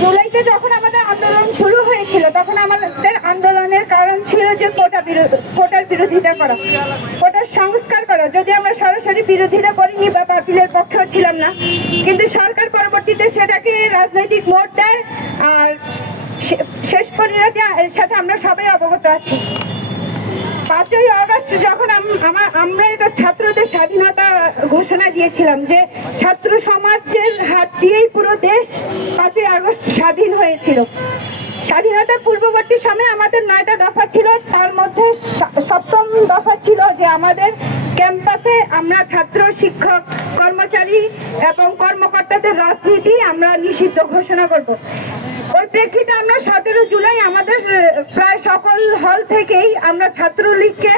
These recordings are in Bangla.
জুলাইতে যখন আমাদের আন্দোলন শুরু হয়েছিল, তখন আমাদের আন্দোলনের কারণ ছিল যে কোটা কোটার বিরোধিতা করা, কোটার সংস্কার করা। যদি আমরা সরাসরি বিরোধিতা করিনি বা বাতিলের পক্ষেও ছিলাম না, কিন্তু সরকার পরবর্তীতে সেটাকে রাজনৈতিক মোড় দেয় আর শেষ পরিণতি এর সাথে আমরা সবাই অবগত আছি। পাঁচই আগস্ট যখন আমা- আমরা এটা ছাত্রদের স্বাধীনতা ঘোষণা দিয়েছিলাম যে ছাত্র সমাজের হাত দিয়েই পুরো দেশ পাঁচই আগস্ট স্বাধীন হয়েছিল। স্বাধীনতার পূর্ববর্তী সময়ে আমাদের নয়টা দফা ছিল, তার মধ্যে সপ্তম দফা ছিল যে আমাদের ক্যাম্পাসে আমরা ছাত্র, শিক্ষক, কর্মচারী এবং কর্মকর্তাদের রাজনীতি আমরা নিষিদ্ধ ঘোষণা করব। ওই প্রেক্ষিতে আমরা সতেরো জুলাই আমাদের প্রায় সকল হল থেকেই আমরা ছাত্রলীগকে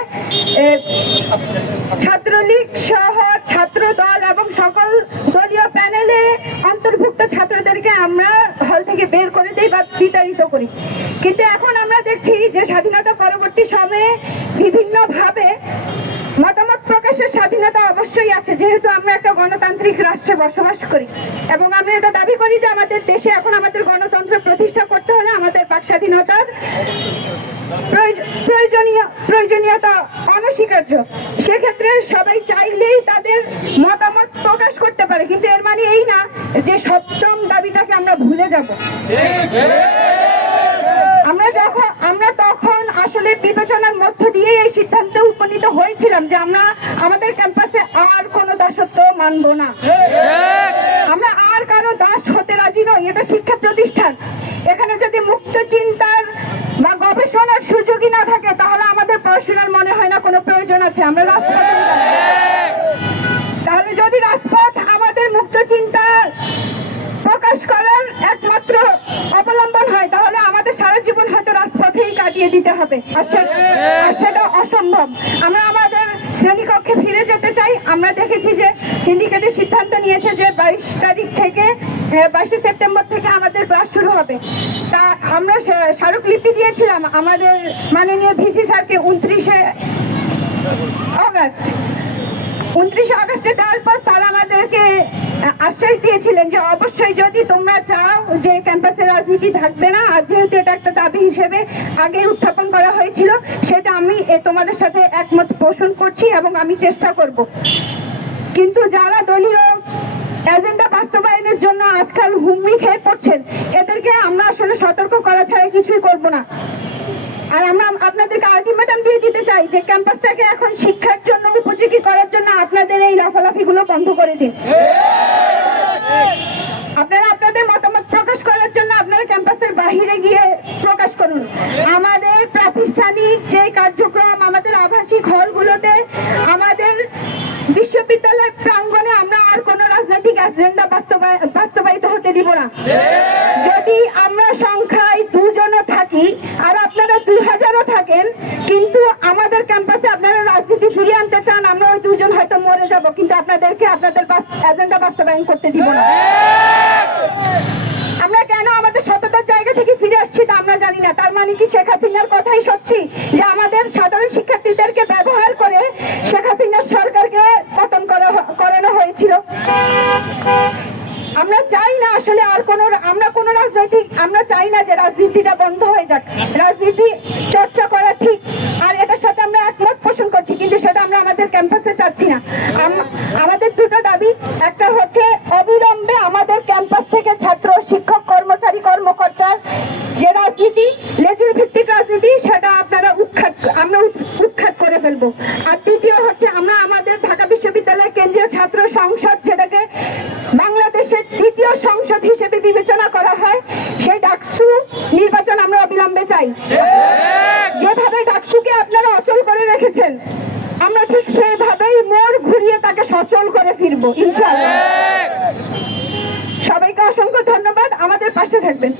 ছাত্রলীগ সহ ছাত্র দল এবং সকল দলীয় প্যানেলে অন্তর্ভুক্ত ছাত্রদেরকে আমরা হল থেকে বের করে দিই বা বিতাড়িত করি। কিন্তু এখন আমরা দেখছি যে স্বাধীনতা পরবর্তী সময়ে বিভিন্নভাবে মতামত প্রকাশের স্বাধীনতা অবশ্যই আছে, যেহেতু আমরা একটা গণতান্ত্রিক রাষ্ট্রে বসবাস করি। এবং আমরা এটা দাবি করি যে আমাদের দেশে এখন আমাদের গণতন্ত্র প্রতিষ্ঠা করতে হলে আমাদের বাক স্বাধীনতার প্রয়োজ- প্রয়োজনীয়, প্রয়োজনীয়তা অনস্বীকার্য। সেক্ষেত্রে সবাই চাইলেই তাদের মতামত প্রকাশ করতে পারে, কিন্তু এর মানে এই না যে সপ্তম দাবিটাকে আমরা ভুলে যাব আমরা যখন আমরা তখন আসলে বিবেচনার মধ্য দিয়ে এই সিদ্ধান্তে উপনীত হয়েছিলাম যে আমরা আমাদের ক্যাম্পাসে আর কোনো দাসত্ব মানব না। আমরা আর কারও দাস হতে রাজি নই, এটা শিক্ষা প্রতিষ্ঠান। এখানে যদি মুক্ত চিন্তার বা গবেষণার সুযোগই না থাকে, তাহলে আমাদের পড়াশোনার মনে হয় না কোনো প্রয়োজন আছে। আমরা রাজপথে তাহলে যদি রাজপথ আমাদের মুক্ত চিন্তা প্রকাশ করার একমাত্র অবলম্বন হয়, তাহলে আমাদের সারা জীবন হয়তো রাজপথেই কাটিয়ে দিতে হবে। সেটা অসম্ভব আমরা আমাদের শ্রেণীকক্ষে ফিরে যেতে চাই। আমরা দেখেছি যে সিন্ডিকেটের সিদ্ধান্ত নিয়েছে যে বাইশ তারিখ থেকে বাইশে সেপ্টেম্বর থেকে আমাদের ক্লাস শুরু হবে। তা আমরা স্মারক স্মারকলিপি দিয়েছিলাম আমাদের মাননীয় ভিসি স্যারকে উনত্রিশে অগাস্ট। উনত্রিশে আগস্টে দেওয়ার পর আশ্বাস দিয়েছিলেন যে অবশ্যই যদি তোমরা চাও যে ক্যাম্পাসে রাজনীতি থাকবে না, আর যেহেতু এটা একটা দাবি হিসেবে আগে উত্থাপন করা হয়েছিল, সেটা আমি তোমাদের সাথে একমত পোষণ করছি এবং আমি চেষ্টা করব। কিন্তু যারা দলীয় এজেন্ডা বাস্তবায়নের জন্য আজকাল হুমড়ি খেয়ে পড়ছেন, এদেরকে আমরা আসলে সতর্ক করা ছাড়া কিছুই করব না। আর আমরা আপনাদেরকে আলটিমেটাম দিয়ে দিতে চাই যে ক্যাম্পাসটাকে এখন শিক্ষার জন্য, উপযোগী করার জন্য আপনাদের এই লাফালাফিগুলো বন্ধ করে দিন। আপনারা আপনাদের মতামত প্রকাশ করার জন্য আপনারা ক্যাম্পাসের বাহিরে গিয়ে প্রকাশ করুন। আমাদের প্রাতিষ্ঠানিক যে কার্যক্রম, আমাদের আবাসিক হলগুলোতে, আমাদের বিশ্ববিদ্যালয় প্রাঙ্গণে আমরা আর কোনো রাজনৈতিক এজেন্ডা বাস্তবায়, বাস্তবায়িত হতে দিব না। যদি আমরা দুজনও থাকি, আর আপনারা দুই হাজারও থাকেন, কিন্তু আমাদের ক্যাম্পাসে আপনারা রাজনীতি ফিরিয়ে আনতে চান, আমরা ওই দুজন হয়তো মরে যাব, কিন্তু আপনাদেরকে আপনাদের এজেন্ডা বাস্তবায়ন করতে দিব না। আমরা কেন আমাদের সততার জায়গা থেকে ফিরে আসছি তা আমরা জানি না। তার মানে কি শেখ হাসিনার কথাই সত্যি যে আমাদের সাধারণ শিক্ষার্থীদেরকে ব্যবহার করে শেখ হাসিনার সরকারকে পতন করানো হয়েছিল? আমরা চাই না আসলে আর কোন, আমরা কোন রাজনৈতিক, আমরা চাই না যে রাজনীতিটা বন্ধ হয়ে যাক। রাজনীতি চর্চা করা ঠিক, আর এটার সাথে আমরা একমত পোষণ করছি, কিন্তু সেটা আমরা আমাদের ক্যাম্পাসে চাচ্ছি না। আম- আমাদের দুটো দাবি, একটা হচ্ছে অবিলম্বে আমাদের ক্যাম্পাস থেকে ছাত্র, শিক্ষক, কর্মচারী কর্মকর্তার যে রাজনীতি লেজুর ভিত্তিক রাজনীতি, সেটা আপনারা উৎখাত, আমরা উৎখাত করে ফেলব। আর দ্বিতীয় হচ্ছে আমরা আমাদের ঢাকা বিশ্ববিদ্যালয় কেন্দ্রীয় ছাত্র সংসদ যেটাকে বাংলাদেশের তৃতীয় সংসদ হিসেবে বিবেচনা করা হয়, সেই ডাকসু নির্বাচন আমরা অবিলম্বে চাই। যেভাবে ডাকসুকে আপনারা অচল করে রেখেছেন, আমরা ঠিক সেভাবেই মোড় ঘুরিয়ে তাকে সচল করে ফিরবো, ইনশাআল্লাহ। সবাইকে অসংখ্য ধন্যবাদ, আমাদের পাশে থাকবেন।